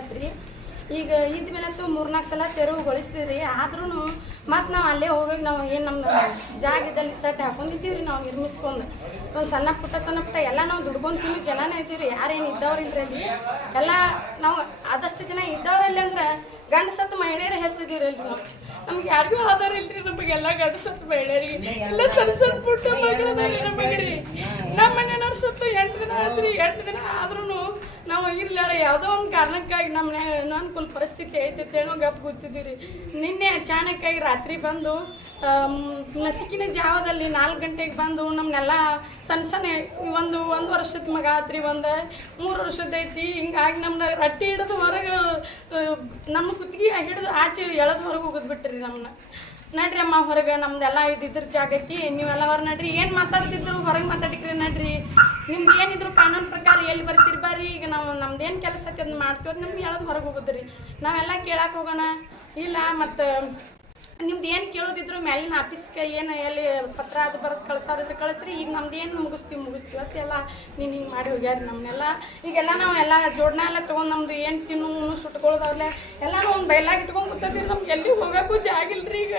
ಆತ್ರಿ ಈಗ ಇದ್ಮೇಲಂತೂ 3-4 ಸಲ ತೆರವುಗೊಳಿಸಿದ್ರಿ. ಆದ್ರೂ ಮತ್ತು ನಾವು ಅಲ್ಲೇ ಹೋಗಿ ನಾವು ಏನು ನಮ್ಮ ಜಾಗದಲ್ಲಿ ಸೆಟ್ ಹಾಕೊಂಡಿದ್ದೀವಿ ರೀ. ನಾವು ನಿರ್ಮಿಸ್ಕೊಂಡು ಒಂದು ಸಣ್ಣ ಪುಟ್ಟ ಎಲ್ಲ ನಾವು ದುಡ್ಕೊಂತೀವಿ. ಜನನೇ ಇದ್ದೀವಿ ರೀ, ಯಾರೇನು ಇದ್ದವ್ರಿಲ್ರಿ ಅಲ್ಲಿ. ಎಲ್ಲ ನಾವು ಆದಷ್ಟು ಜನ ಇದ್ದವ್ರಲ್ಲಿ ಅಂದ್ರೆ ಗಂಡಸತ್ತು ಮಹಿಳೆಯರೇ ಹೆಚ್ಚಿದ್ದೀರಲ್ರಿ. ನಾವು ನಮ್ಗೆ ಯಾರಿಗೂ ಆಧಾರ ಇಲ್ರಿ. ನಮಗೆಲ್ಲ ಗಂಡಸತ್ತು ಮಹಿಳೆಯರಿಗೆ ಎಲ್ಲ ಸಣ್ಣ ಪುಟ್ಟ ಮಕ್ಕಳದಾರಿ ನಮಗೆ ರೀ. ನಮ್ಮ ಮನೆಯವ್ರ ಸತ್ತು 8 ದಿನ ಆದ್ರಿ. 8 ದಿನ ಆದ್ರೂ ನಾವು ಇರ್ಲಾಳ ಯಾವುದೋ ಒಂದು ಕಾರಣಕ್ಕಾಗಿ ನಮ್ಮ ಅನುಕೂಲ ಪರಿಸ್ಥಿತಿ ಐತೆ ಹೇಳೋ ಗಪ್ ಗೊತ್ತಿದ್ದೀವಿ. ನಿನ್ನೆ ಅಚಾನಕ್ಕಾಗಿ ರಾತ್ರಿ ಬಂದು ನಸಿಕಿನ ಜಾವದಲ್ಲಿ 4 ಗಂಟೆಗೆ ಬಂದು ನಮ್ಮನ್ನೆಲ್ಲ ಸಣ್ಣ ಒಂದು ವರ್ಷದ ಮಗ ಆತ್ರಿ, ಒಂದು 3 ವರ್ಷದ ಐತಿ. ಹಿಂಗಾಗಿ ನಮ್ಮನ್ನ ರಟ್ಟಿ ಹಿಡಿದು ಹೊರಗೆ ನಮ್ಮ ಕುತ್ತಿಗೆ ಹಿಡಿದು ಆಚೆ ಎಳೆದು ಹೊರಗೆ ಹೋಗೋದು ಬಿಟ್ರಿ ನಮ್ಮನ್ನ. ನಡ್ರಿ ಅಮ್ಮ ಹೊರಗೆ, ನಮ್ದೆಲ್ಲ ಇದ್ದಿದ್ರ ಜಾಗಕ್ಕೆ ನೀವೆಲ್ಲ ಹೊರ ನಡ್ರಿ. ಏನು ಮಾತಾಡ್ತಿದ್ರು ಹೊರಗೆ ಮಾತಾಡಿಕ್ರಿ ನಡ್ರಿ. ನಿಮ್ದು ಏನಿದ್ರು ಕಾನೂನು ಪ್ರಕಾರ ಎಲ್ಲಿ ಬರ್ತೀರಿ ಬರ್ರಿ. ಈಗ ನಾವು ನಮ್ದೇನು ಕೆಲಸ ಐತೆ ಅದನ್ನ ಮಾಡ್ತೀವಿ, ಅದು ನಮ್ಗೆ ಹೇಳೋದು ಹೊರಗೆ ಹೋಗೋದ್ರಿ. ನಾವೆಲ್ಲ ಕೇಳಕ್ಕೆ ಹೋಗೋಣ ಇಲ್ಲ. ಮತ್ತು ನಿಮ್ದು ಏನು ಕೇಳೋದಿದ್ರು ಮೇಲಿನ ಆಫೀಸ್ಗೆ ಏನು ಎಲ್ಲಿ ಪತ್ರ ಅದು ಬರೆದು ಕಳ್ಸೋರಿದ್ರೆ ಕಳಿಸ್ರಿ. ಈಗ ನಮ್ದು ಏನು ಮುಗಿಸ್ತೀವಿ ಅಷ್ಟೆಲ್ಲ ನೀನು ಹಿಂಗೆ ಮಾಡಿ ಹೋಗ್ಯಾರಿ ನಮ್ಮನ್ನೆಲ್ಲ. ಈಗೆಲ್ಲ ನಾವೆಲ್ಲ ಜೋಡಣೆ ಎಲ್ಲ ತೊಗೊಂಡು ನಮ್ದು ಏನು ತಿನ್ನು ಸುಟ್ಕೊಳ್ಳೋದವ್ರಲ್ಲೇ ಎಲ್ಲ ಒಂದು ಬೈಲಾಗಿ ಇಟ್ಕೊಂಡು ಕೂತಿದ್ದೀವಿ. ನಮ್ಗೆ ಎಲ್ಲಿ ಹೋಗೋಕ್ಕೂ ಜಾಗಿಲ್ರಿ ಈಗ.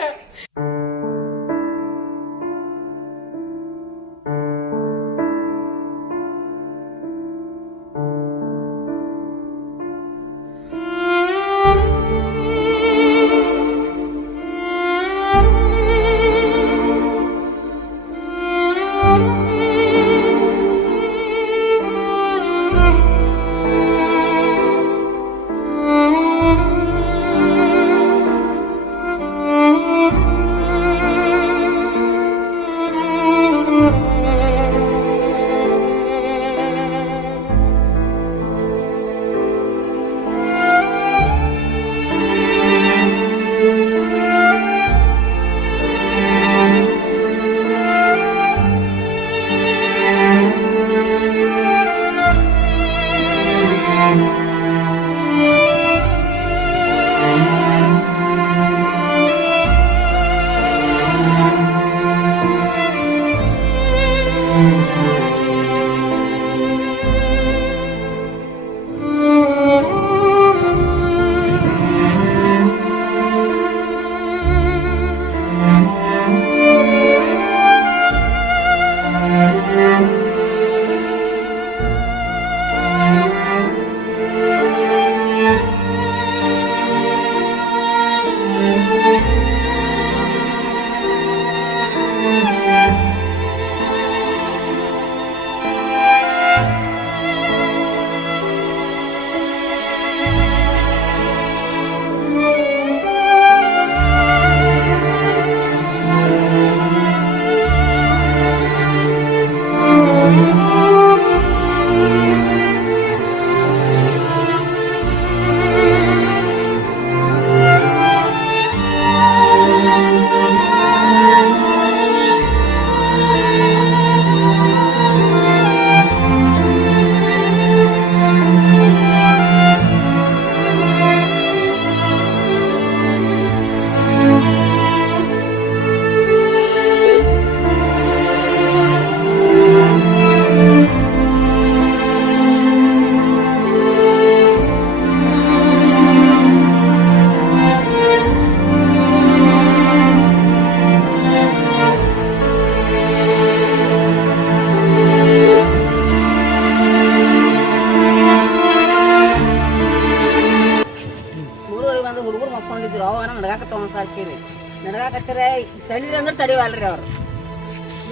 ನಡಗಾಕತ್ತಾರೆ ತಡೀರಿ ಅಂದ್ರೆ ತಡಿವಲ್ರಿ ಅವ್ರು.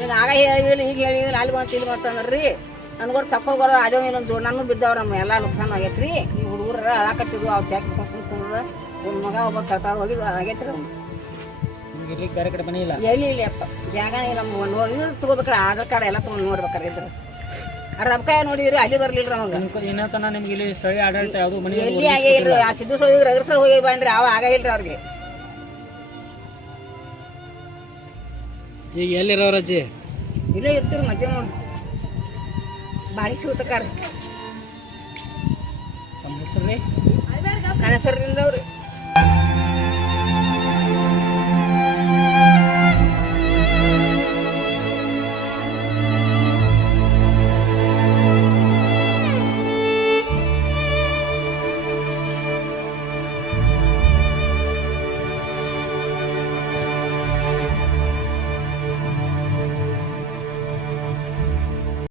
ಈಗ ಆಗ ಹೇಳಿಲ್ಲ ಈಗ ಹೇಳಿಲ್ಲ ಅಲ್ಲಿ ಬಂತು ಇಲ್ಲಿ ಬಂತು ಅಂದ್ರಿ ನನ್ಗೋರು ತಕ್ಕೋಗೋರು ಅದೇ ಇನ್ನೊಂದು ನಾನು ಬಿದ್ದವ್ರು. ನಮ್ಮ ಎಲ್ಲ ನುಕ್ಸಾನ ಆಗೈತ್ರಿ. ಈ ಹುಡುಗರ ಅಳಾಕತ್ತಿದ್ವು ಅವ್ರು ಟ್ಯಾಕ್ ಕುಂಡ್ರ ಒಂದು ಮಗ ಒಬ್ಬ ಕಳ್ತಾರ ಹೋಗಿ ಆಗೈತ್ರಿ. ಬೇರೆ ಕಡೆ ಮನೆ ಇಲ್ಲ ಎಲ್ಲಿ ಇಲ್ಲ ಅಪ್ಪ ಜಾಗ ಇಲ್ಲ. ನೋಡಿ ತಗೋಬೇಕ್ರಿ ಆಧಾರ್ ಕಾರ್ಡ್ ಎಲ್ಲ ತೊಗೊಂಡು ನೋಡ್ಬೇಕಾರೆ ಇದ್ರು ರೊಕ್ಕ ನೋಡಿದ್ರಿ ಅಲ್ಲಿ ಬರ್ಲಿಲ್ಲ ನಮಗೆ. ಏನಂತ ನಿಮ್ಗೆ ಇಲ್ಲಿ ಸ್ಥಳೀಯ ಆಡಳಿತ ಯಾವುದು ಮನೆ ಎಲ್ಲಿ ಆಗೇ ಇಲ್ರಿ. ಆ ಸಿದ್ದು ಸೋಗಿ ರಗರ್ಸರ್ ಹೋಗಿ ಬಂದ್ರಿ ಅವ ಆಗಿಲ್ರಿ ಅವ್ರಿಗೆ. ಈಗ ಎಲ್ಲಿರೋರು ಅಜ್ಜಿ? ಇಲ್ಲೇ ಇರ್ತೀರಿ ಮತ್ತೆ ನೋಡಿ ಬಾಡಿ ಸೂತಕಾರ ನಮ್ಮ ಹೆಸರು ರೀ ನನ್ನ ಹೆಸರಿಂದವ್ರಿ